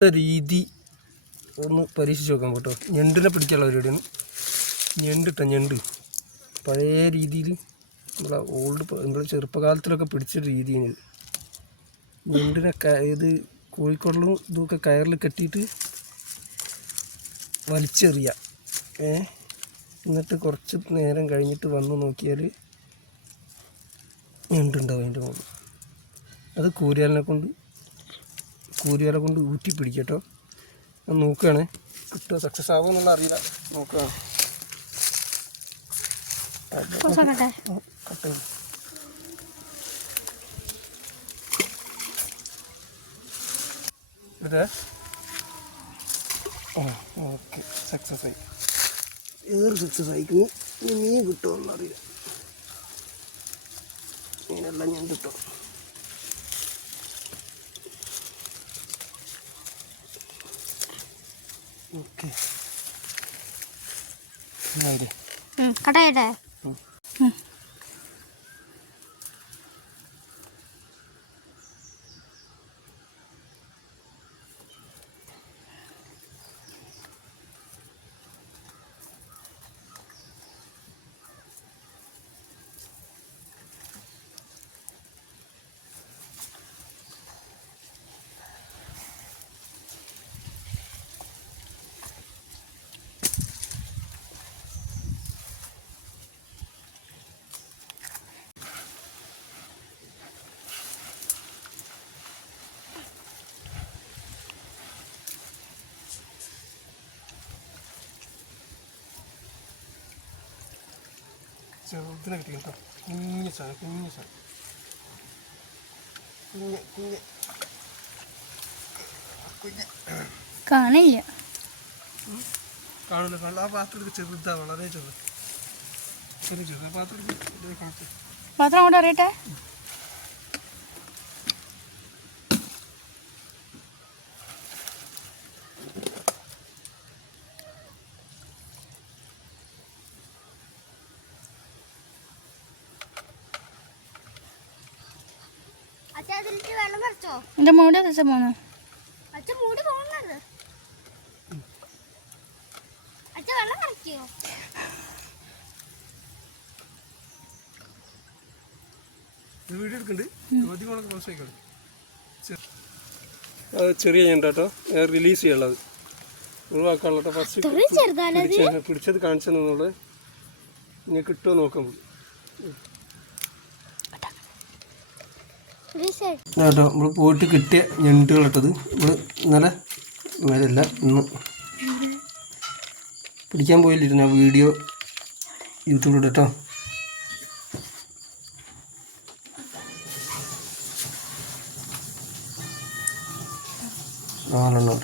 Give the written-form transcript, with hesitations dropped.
രീതി ഒന്ന് പരീക്ഷിച്ച് നോക്കാൻ കേട്ടോ. ഞണ്ടിനെ പിടിക്കാനുള്ള പരിപാടിയാണ്. ഞണ്ട് പഴയ രീതിയിൽ നമ്മളെ ചെറുപ്പകാലത്തിലൊക്കെ പിടിച്ച രീതിയാണ്. ഞണ്ടിനെ ഇത് കോഴിക്കോടിലും ഇതൊക്കെ കയറിൽ കെട്ടിയിട്ട് വലിച്ചെറിയുക. എന്നിട്ട് കുറച്ച് നേരം കഴിഞ്ഞിട്ട് വന്ന് നോക്കിയാൽ ഞണ്ടുണ്ടാവും അതിൻ്റെ മുകളിൽ. അത് കൂരിയാലെ കൊണ്ട് ഊറ്റി പിടിക്കട്ടോ. ഞാൻ നോക്കുകയാണ്, കിട്ടുക സക്സസ് ആവുമോ എന്നുള്ള അറിയില്ല. നോക്കുകയാണ്. ഇതേ ഓക്കെ, സക്സസ് ആയി. സക്സസ് ആയിക്കുന്നു. മീൻ കിട്ടുമോ എന്നറിയില്ല. മീനെല്ലാം ഞാൻ കിട്ടും. ഓക്കെ, കടയട്ടെ. ചെറുതിനെ കിട്ടി കേട്ടോ. കുഞ്ഞു സാധനം കാണില്ല. ആ പാത്രത്തിൽ ചെറുതാ, വളരെ ചെറുത്. ആ പാത്രത്തിൽ പാത്രം അങ്ങോട്ട് അറിയട്ടെ. എന്റെ മൂടി വെച്ച പോണോ? വീഡിയോ എടുക്കുന്നുണ്ട്. അത് ചെറിയ ഞണ്ടാട്ടോ, റിലീസ് ചെയ്യാനുള്ളത് ഒഴിവാക്കാനുള്ള. ഫസ്റ്റ് പിടിച്ചത് കാണിച്ചെന്നുള്ളത് ഇനി കിട്ടുമോ നോക്കാൻ പോയി കേട്ടോ. നമ്മൾ പോയിട്ട് കിട്ടിയ ഞണ്ടുകളിട്ടത് നമ്മൾ ഇന്നലെ മേലല്ല ഇന്ന് പിടിക്കാൻ പോയില്ലിരുന്നു. ആ വീഡിയോ യൂട്യൂബിൽ കേട്ടോ. 4 എണ്ണം.